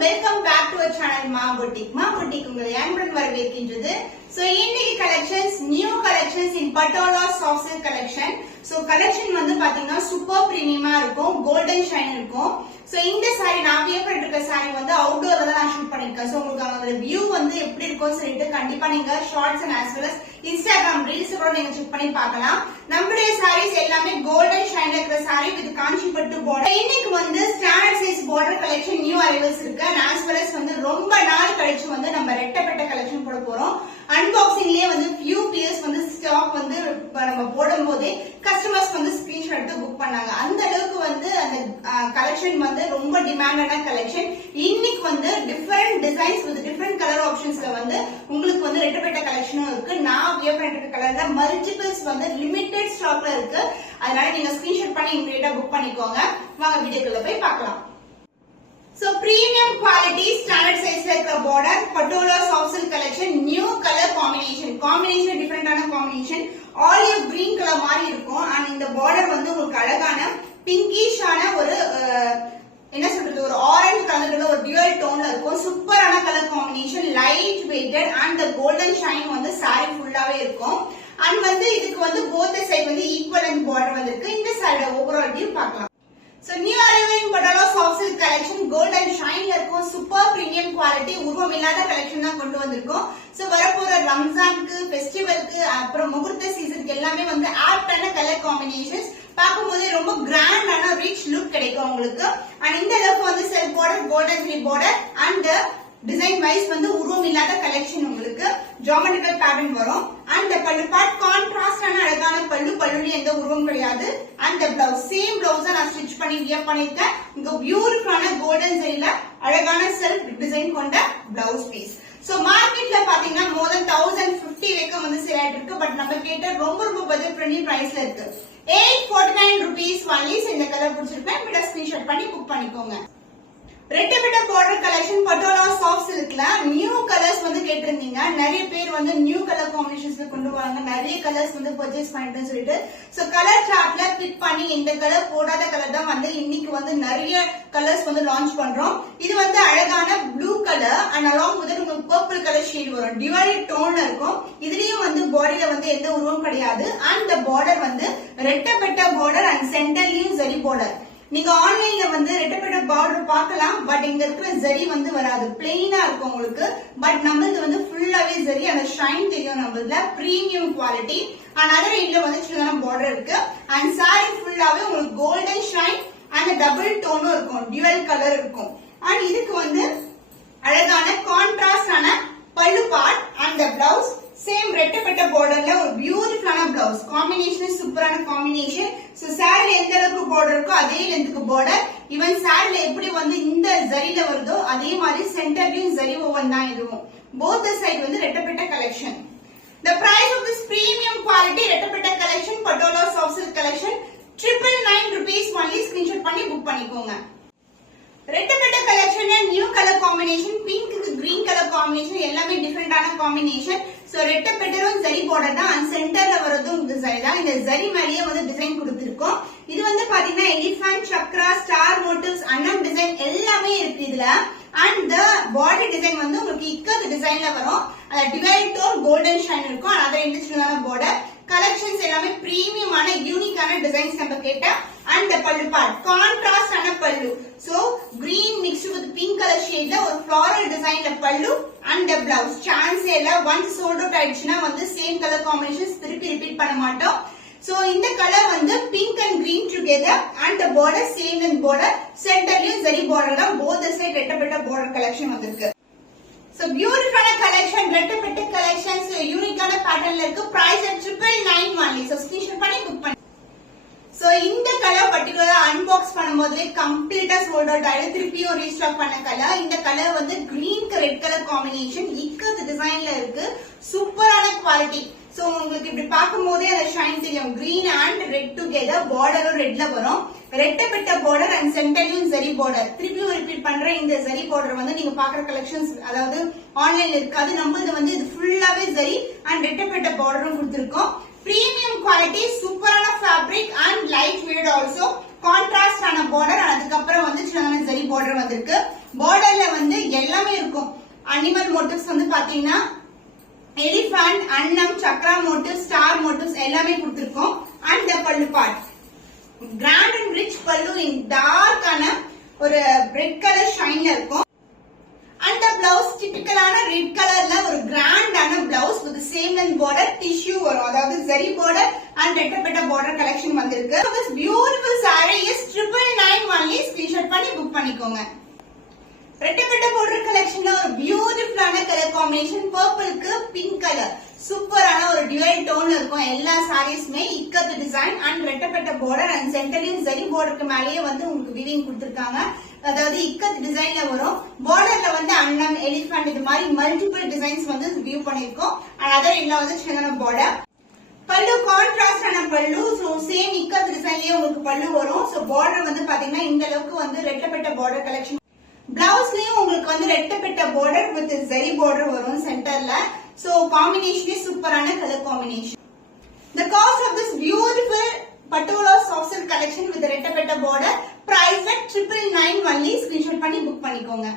welcome back to our channel Ma Boutique. Ma Boutique உங்களை அன்புடன் வரவேற்கின்றது. So இன்னைக்கு collections, new collections in Patola soft silk collection. So collection வந்து பாத்தீங்கன்னா super பிரீமியமா இருக்கும், golden shine இருக்கும். So இந்த saree நான் வியர் பண்ணிட்டு இருக்க saree வந்து அவுட்டோர்ல தான் நான் ஷூட் பண்ணிருக்கேன். So உங்களுக்கு அந்த வியூ வந்து எப்படி இருக்கும்னு சொல்லிட்டு கண்டிப்பா நீங்க shorts and as well as Instagram reels கூட நீங்க செக் பண்ணி பார்க்கலாம். நம்மளுடைய sarees எல்லாமே golden shine இருக்கிற saree with காஞ்சிபட்டு border. இன்னைக்கு வந்து standard size border collection new arrivals இருக்கு. and as well as வந்து ரொம்ப நாள் கழிச்சு வந்து நம்ம ரெட்டப்பட்ட collection போட போறோம். அன்பாக்சிங்லயே வந்து few pieces வந்து ஸ்டாக் வந்து நம்ம போடும்போதே கஸ்டமர்ஸ் வந்து ஸ்கிரீன்ஷாட் எடுத்து புக் பண்ணாங்க. அந்த அளவுக்கு வந்து அந்த கலெக்ஷன் வந்து ரொம்ப டிமாண்டான கலெக்ஷன். இன்னைக்கு வந்து different designs with different colour ஆப்ஷன்ஸ்ல வந்து உங்களுக்கு வந்து ரெட்டப்பட்ட கலெக்ஷனும் இருக்கு. நான் வியர் பண்ணிட்டு கலர்ல மல்டிபிள்ஸ் வந்து லிமிடெட் ஸ்டாக்ல இருக்கு. அதனால நீங்க ஸ்கிரீன்ஷாட் பண்ணி இமிடியேட்டா புக் பண்ணிக்கோங்க. வாங்க வீடியோக்குள்ள போய் பார்க்கலாம். So premium quality standard size like a border Patola soft silk collection new color combination different ஆன combination olive green color மாதிரி இருக்கும். and இந்த border வந்து உங்களுக்கு அழகான pinkish ஆன ஒரு என்ன சொல்றது ஒரு orange கலர்ல ஒரு dual tone இருக்கும். சூப்பரான colour combination light weighted and the golden shine வந்து saree ஃபுல்லாவே இருக்கும். and வந்து இதுக்கு வந்து both side வந்து equal and border வந்திருக்கு. இந்த side overall view பார்க்கலாம். So new arrival in Patola soft silk collection gold and shine ல இருக்கும். சூப்பர் பிரீமியம் குவாலிட்டி உருவம் இல்லாத கலெக்ஷன் தான் கொண்டு வந்திருக்கோம். சோ வரப்போற ரம்ஜானுக்கு ஃபெஸ்டிவலுக்கு அப்புறம் முகூர்த்த சீசனுக்கு எல்லாமே வந்து ஆப்டான கலர் காம்பினேஷன்ஸ் பாக்கும்போது ரொம்ப கிராண்டான ரிச் லுக் கிடைக்கும் உங்களுக்கு. and இந்த அளவுக்கு வந்து self border golden sleeve border and design wise வந்து உருவம் இல்லாத கலெக்ஷன் உங்களுக்கு ஜியோமெட்ரிக்கல் பேட்டர்ன் வரும். and பல்லு பார்ட் கான்ட்ராஸ்டான அழகான பல்லுல எந்த உருவம் கிடையாது. and பிளவுஸ் சேம் பிளவுஸ் நான் ஸ்டிட்ச் பண்ணி வியர் பண்ணிருக்கேன். இங்க பியூட்டிஃபுல்லான கோல்டன் ஜெரில அழகான செல்ஃப் டிசைன் கொண்ட பிளவுஸ் பீஸ். சோ மார்க்கெட்ல பாத்தீங்கன்னா மோர் தென் 1050 வரைக்கும் வந்து சேல் ஆயிட்டு இருக்கு. பட் நம்ம கேட்ட ரொம்ப பட்ஜெட் ஃப்ரெண்ட்லி பிரைஸ்ல இருக்கு. 849 rupees only. இந்த கலர் பிடிச்சிருக்கேன், விட ஸ்கிரீன்ஷாட் பண்ணி புக் பண்ணிக்கோங்க. ரெட்டப்பட்ட பார்டர் கலெக்ஷன் பட்டோலா சாஃப்ட் சில்க்ல நியூ கலர்ஸ் வந்து கேட்டிருந்தீங்க. நிறைய பேர் வந்து நியூ கலர் காம்பினேஷன்ஸ்ல கொண்டு வராங்க, நிறைய கலர்ஸ் வந்து பர்ச்சேஸ் பண்ணிட்டேன்னு சொல்லிட்டு சோ கலர் சார்ட்ல பிக் பண்ணி இந்த கலர் போடாத கலர் தான் வந்து இன்னைக்கு வந்து நிறைய கலர்ஸ் வந்து லான்ச் பண்றோம். இது வந்து அழகான blue colour and along with உங்களுக்கு பர்பிள் கலர் ஷேட் வரும். டிவைட் டோன்ல இருக்கும். இதுலயும் வந்து பாடியில வந்து எந்த உருவம் கிடையாது. அண்ட் பார்டர் வந்து ரெட்டப்பட்ட பார்டர் அண்ட் சென்டர்லயும் ஜரி பார்டர். நீங்க ஆன்லைன்ல வந்து ரெட்டப்பட்ட பார்டர் பார்க்கலாம். பட் இங்க இருக்கிற ஜரி வந்து வராது, பிளெயினா இருக்கும் உங்களுக்கு. பட் நம்மளது வந்து ஃபுல்லாவே ஜரி, அந்த ஷைன் தெரியும் நம்மளதுல. பிரீமியம் குவாலிட்டி அண்ட் அதர் எண்ட்ல வந்து சின்னதான பார்டர் இருக்கு. அண்ட் சாரி ஃபுல்லாவே உங்களுக்கு கோல்டன் ஷைன் அண்ட் டபுள் டோனும் இருக்கும், டியூவல் கலர் இருக்கும். அண்ட் இதுக்கு வந்து அழகான கான்ட்ராஸ்டான பல்லு பார்ட் அண்ட் பிளவுஸ் சேம் ரெட்டப்பட்ட பார்டர்ல ஒரு பியூட்டிஃபுல்லான பிளவுஸ் காம்பினேஷன், சூப்பரான காம்பினேஷன். சோ சாரில எந்த அளவுக்கு பார்டர் இருக்கோ அதே லென்த்துக்கு பார்டர். ஈவன் சாரில எப்படி வந்து இந்த ஜரில வருதோ அதே மாதிரி சென்டர்லயும் ஜரி ஓவன் தான் இதுவும். போத் சைடு வந்து ரெட்டப்பட்ட collection. The price of this premium quality ரெட்டப்பட்ட collection Patola soft silk collection 999 rupees only. Screenshot பண்ணி புக் பண்ணிக்கோங்க. ரெட்டப்பட்ட கலெக்ஷன்ல நியூ கலர் காம்பினேஷன், பிங்க்கு கிரீன் கலர் காம்பினேஷன் எல்லாமே டிஃபரெண்டான காம்பினேஷன். சோ ரெட்டப்பட்டரும் ஜரி பார்டர் தான், அண்ட் சென்டர்ல வரதும் இந்த ஜரி தான். இந்த ஜரி மேலேயே வந்து டிசைன் கொடுத்திருக்கோம். இது வந்து பாத்தீங்கன்னா எலிஃபண்ட், சக்ரா, ஸ்டார் மோட்டிவ்ஸ், அன்னம் டிசைன் எல்லாமே இருக்கு இதுல. அண்ட் த பாடி டிசைன் வந்து உங்களுக்கு இக்கத் டிசைன்ல வரும். டிவைட் டோன் கோல்டன் ஷைன் இருக்கும். அதர் இன்ட்ரெஸ்டிங்கான பார்டர் கலெக்ஷன்ஸ் எல்லாமே பிரீமியமான யூனிக்கான டிசைன்ஸ் நம்ம கேட்ட. அண்ட் பல்லு பார்ட் கான்ட்ராஸ்ட் ஆன pallu. So green mixed with pink colour ஷேட்ல ஒரு ஃப்ளாரல் டிசைன்ல பல்லு அண்ட் பிளவுஸ். சான்ஸ் இல்ல, ஒன்ஸ் சோல்ட் அவுட் ஆயிடுச்சுன்னா வந்து சேம் கலர் காம்பினேஷன்ஸ் திருப்பி ரிப்பீட் பண்ண மாட்டோம். சோ இந்த கலர் வந்து pink and green together and border same and border சென்டர்லயும் ஜரி பார்டர் தான். போத் சைடு ரெட்டப்பட்ட பார்டர் கலெக்ஷன் வந்திருக்கு. So beautiful collection, ரெட்டப்பட்ட கலெக்ஷன்ஸ் யூனிக்கான பேட்டர்ன்ல இருக்கு. Price 999 only. So ஸ்கிரீன்ஷாட் பண்ணி புக் பண்ணி. சோ இந்த கலர் பர்టిక్యులரா அன்பாக்ஸ் பண்ணும்போதே கம்ப்ளீட்டா சோல்ட் அவுட் ஆயிடுது. திருப்பியும் ரீஸ்டாக் பண்ண கலர். இந்த கலர் வந்து green red colour combination ikat டிசைன்ல இருக்கு. சூப்பரான குவாலிட்டி. சோ உங்களுக்கு இப்படி பார்க்கும்போதே அந்த ஷைன் தெரியும். கிரீன் அண்ட் ரெட் டுகெதர், பார்டரும் ரெட்ல வரும். ரெட்டப்பட்ட பார்டர் அண்ட் சென்டர்லயும் ஜரி பார்டர். திருப்பியும் ரிப்பீட் பண்ற இந்த ஜரி பார்டர் வந்து நீங்க பாக்குற கலெக்ஷன்ஸ் அதாவது ஆன்லைன்ல இருக்காது. நம்மளது வந்து இது ஃபுல்லாவே ஜரி அண்ட் ரெட்டப்பட்ட பார்டரும் கொடுத்திருக்கோம். பிரீமியம் குவாலிட்டி, சூப்பரான fabric and light weight also. Contrast ஆன பார்டர், அதுக்கப்புறம் வந்து சின்னதான ஜரி பார்டர் வந்திருக்கு. பார்டர்ல வந்து எல்லாமே இருக்கும். அனிமல் மோட்டிவ்ஸ் வந்து பாத்தீங்கன்னா எலிஃபண்ட், அன்னம், சக்ரா மோட்டிவ்ஸ், ஸ்டார் மோட்டிவ்ஸ் எல்லாமே கொடுத்திருக்கோம். அண்ட் த பல்லு பார்ட் கிராண்ட் அண்ட் ரிச் பல்லு இன் டார்க்கான ஒரு ரெட் கலர் ஷைன்ல இருக்கும். அண்ட் த பிளவுஸ் டிபிக்கலான ரெட் கலர்ல ஒரு கிராண்டான blouse with same length border tissue வரும். அதாவது ஜரி பார்டர் அண்ட் ரெட்டப்பட்ட பார்டர் கலெக்ஷன் வந்திருக்கு. This beautiful saree is 999 only. Screenshot பண்ணி புக் பண்ணிக்கோங்க. ரெட்டப்பட்ட பார்டர் கலெக்ஷன்ல ஒரு பியூட்டிஃபுல்லான கலர் காம்பினேஷன் பர்பிள்க்கு பிங்க் கலர் சூப்பரான ஒரு டியூவல் டோன்ல இருக்கும். எல்லா சாரீஸ்மே இக்கத்து டிசைன் அண்ட் ரெட்டப்பட்ட பார்டர் அண்ட் சென்டர்லயும் ஜரி பார்டருக்கு மேலேயே வந்து உங்களுக்கு வீவிங் கொடுத்திருக்காங்க. அதாவது இக்கத் டிசைன்ல வரும். பார்டர்ல வந்து அன்னம், எலிஃபண்ட் இது மாதிரி மல்டிபிள் டிசைன்ஸ் வந்து வியூ பண்ணிருக்கோம். அண்ட் அதர் இதுல வந்து சின்ன பார்டர். பல்லு கான்ட்ராஸ்டான பல்லு. சோ சேம் இக்கத் டிசைன்லயே உங்களுக்கு பல்லு வரும். சோ பார்டர் வந்து பாத்தீங்கன்னா இந்த அளவுக்கு வந்து ரெட்டப்பட்ட பார்டர் கலெக்ஷன். பிளவுஸ்லயும் உங்களுக்கு வந்து ரெட்டப்பட்ட பார்டர் வித் ஜரி பார்டர் வரும் சென்டர்ல. சோ காம்பினேஷனே சூப்பரான colour combination. The cost of this beautiful Patola soft silk collection with ரெட்டப்பட்ட border price at 999 only. screenshot பண்ணி புக் பண்ணிக்கோங்க.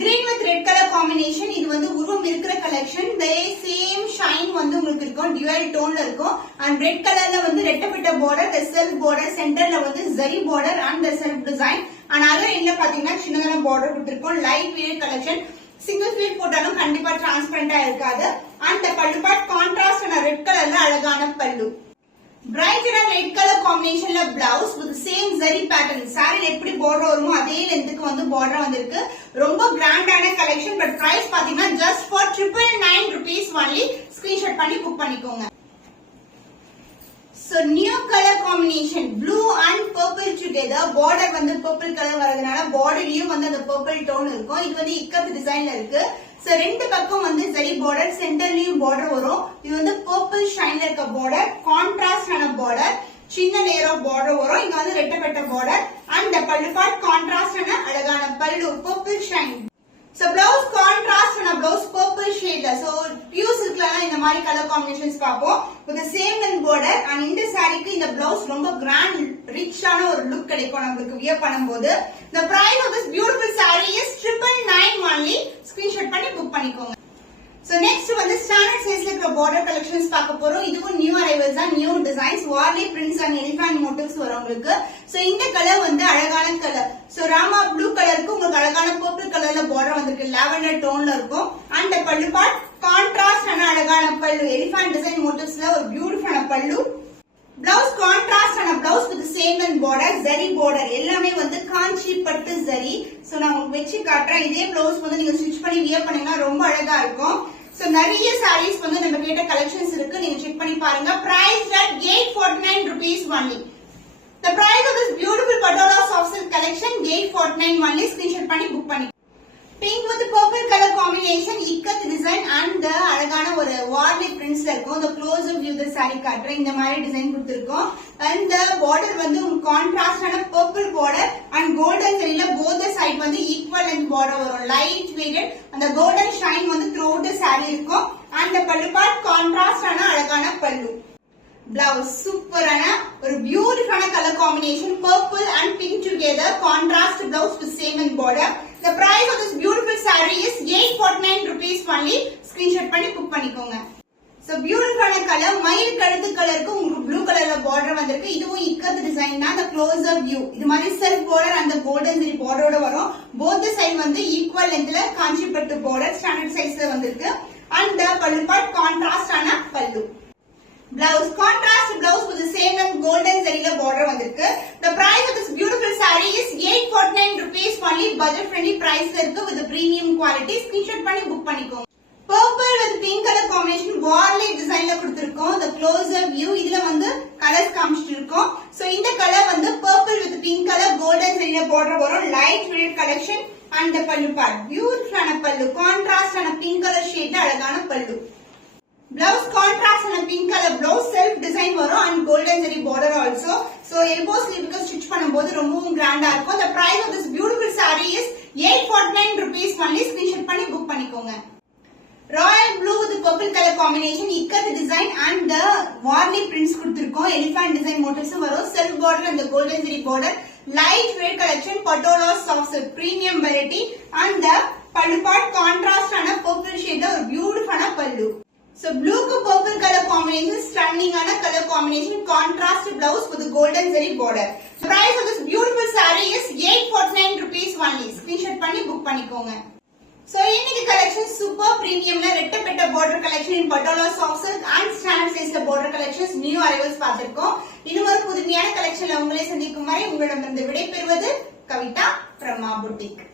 Green with red color combination. இது வந்து உருவம் இருக்கிற கலெக்ஷன். the same shine வந்து உங்களுக்கு இருக்கும். dual toneல இருக்கும். and red colorல வந்து ரெட்டப்பட்ட border, the self border, centerல வந்து zari border and the self design. and other endல பாத்தீங்கன்னா சின்னதான border கொடுத்திருக்கோம். light weight collection. சிங்கிள் ஃபீட் போட்டாலும் கண்டிப்பா டிரான்ஸ்பரண்டா இருக்காது. அந்த பல்லு பார்ட் கான்ட்ராஸ்ட் ஆன ரெட் கலர்ல அழகான பல்லு. பிரைட் அண்ட் ரெட் கலர் காம்பினேஷன்ல blouse with same zari pattern. Sari எப்படி பார்டர் வருமோ அதே லென்த்துக்கு வந்து பார்டர் வந்திருக்கு. ரொம்ப கிராண்டான கலெக்ஷன். பட் பிரைஸ் பாத்தீங்கன்னா just for 999 rupees only. Screenshot பண்ணி புக் பண்ணிக்கோங்க. So new color combination blue and purple together. border வந்து purple color வரதுனால borderலயும் வந்து அந்த purple tone இருக்கும். இது வந்து இக்கத் டிசைன்ல இருக்கு. So ரெண்டு பக்கம் வந்து ஜரி border, சென்டர்லயும் border வரும். இது வந்து purple ஷைன்ல இருக்க border, கான்ட்ராஸ்ட் ஆன border, சின்ன லேயர் ஆஃப் border வரும். இங்க வந்து ரெட்டப்பட்ட border and the பல்லு பார்ட் கான்ட்ராஸ்ட் ஆன அழகான பல்லு purple shine. So blouse contrast and a blouse purple shade. So pure silk la இந்த மாதிரி color combinations பாப்போம். with the same length border and இந்த சாரிக்கு இந்த blouse ரொம்ப grand rich ஆன ஒரு look கிடைக்கும் நமக்கு wear பண்ணும்போது. The price of this beautiful saree is 999 only. screenshot பண்ணி book பண்ணிக்கோங்க. So next வந்து standard size ல இருக்க border collections பார்க்க போறோம். இதுவும் new arrivals தான், new designs, warley prints and elephant motifs வரும் உங்களுக்கு. So இந்த கலர் வந்து அழகான கலர். So ராமா blue கலருக்கு உங்களுக்கு அழகான purple கலர்ல border வந்திருக்கு. lavender டோன்ல இருக்கும். and பல்லு பார்ட் கான்ட்ராஸ்ட் ஆன அழகான பல்லு. elephant design motifsல ஒரு பியூட்டிஃபுல்லான பல்லு. blouse contrast ஆன blouse with the same length border, zari border. எல்லாமே வந்து காஞ்சி பட்டு zari. So நான் உங்களுக்கு வெச்சு காட்டுறேன். இதே blouse வந்து நீங்க ஸ்டிட்ச் பண்ணி wear பண்ணீங்கன்னா ரொம்ப அழகா இருக்கும். So நிறைய sarees வந்து நம்ம கேட்ட collections இருக்கு. நீங்க செக் பண்ணி பாருங்க. price at 849 rupees only. The price of this beautiful Patola soft silk collection 849 only. screenshot பண்ணி book பண்ணி. Pink with purple color combination, ikat design and the அழகான ஒரு warley prints இருக்கும். the closer view the saree காட்டுறேன். இந்த மாதிரி design கொடுத்திருக்கோம். and the border வந்து contrast ஆன purple border and golden saree ல both the side வந்து equal length border வரும். light weighted and the golden shine வந்து throughout the saree இருக்கும். and the pallu part contrast ஆன அழகான பல்லு. blouse சூப்பரான ஒரு பியூட்டிஃபுல்லான colour combination purple and pink together, contrast blouse with same length border. The price of this beautiful saree is 849 rupees only. screenshot பண்ணி book பண்ணிக்கோங்க. So beautiful color, மயில் கழுத்து கலருக்கு உங்களுக்கு ப்ளூ கலர்ல பார்டர் வந்திருக்கு. இதுவும் இக்கத் டிசைன் தான். the closer view இது மாதிரி self border and the golden zari borderோட வரும். both the side வந்து equal lengthல காஞ்சி பட்டு border standard sizeல வந்திருக்கு. and the pallu part contrast ஆன பல்லு. blouse contrast blouse with the same length golden zari la border வந்திருக்கு. the price of this beautiful saree is 849 rupees only. budget friendly price ல இருக்கு with the premium quality. screenshot பண்ணி book பண்ணிக்கோங்க. purple with pink color combination warley design ல கொடுத்திருக்கோம். the closer view இதுல வந்து colours காமிச்சிருக்கோம். so இந்த கலர் வந்து purple with pink color golden zari la border வரும். light weight collection and the pallu part beautiful ஆன பல்லு. contrast ஆன pink color shade அழகான பல்லு. blouse contrast and pink color blouse self design வரும் and golden zari border also. so elbow sleeve க்கு stitch பண்ணும்போது ரொம்பவும் கிராண்டா இருக்கும். the price of this beautiful saree is 849 rupees only. screenshot பண்ணி புக் பண்ணிக்கோங்க. royal blue with purple color combination, ikat design and the warley prints கொடுத்திருக்கோம். elephant design motifs வரும். self border and the golden zari border light weight collection, patola soft silk, premium variety, and the pallu part contrast and a purple shade ஒரு beautiful pallu. So blue ku purple color combination, stunning ana color combination, contrast blouse with the golden zari border. The price of this beautiful saree is 849 rupees only. Screenshot பண்ணி book பண்ணிக்கோங்க. So இன்னைக்கு collection super premium ல ரெட்டப்பட்ட border collection in patola soft silk and standard size border collections new arrivals பார்த்திருக்கோம். இன்னும் ஒரு புதுமையான collectionல உங்களை சந்திக்கும் வரை உங்களிடமிருந்து விடைபெறுவது கவிதா from Ma Boutique.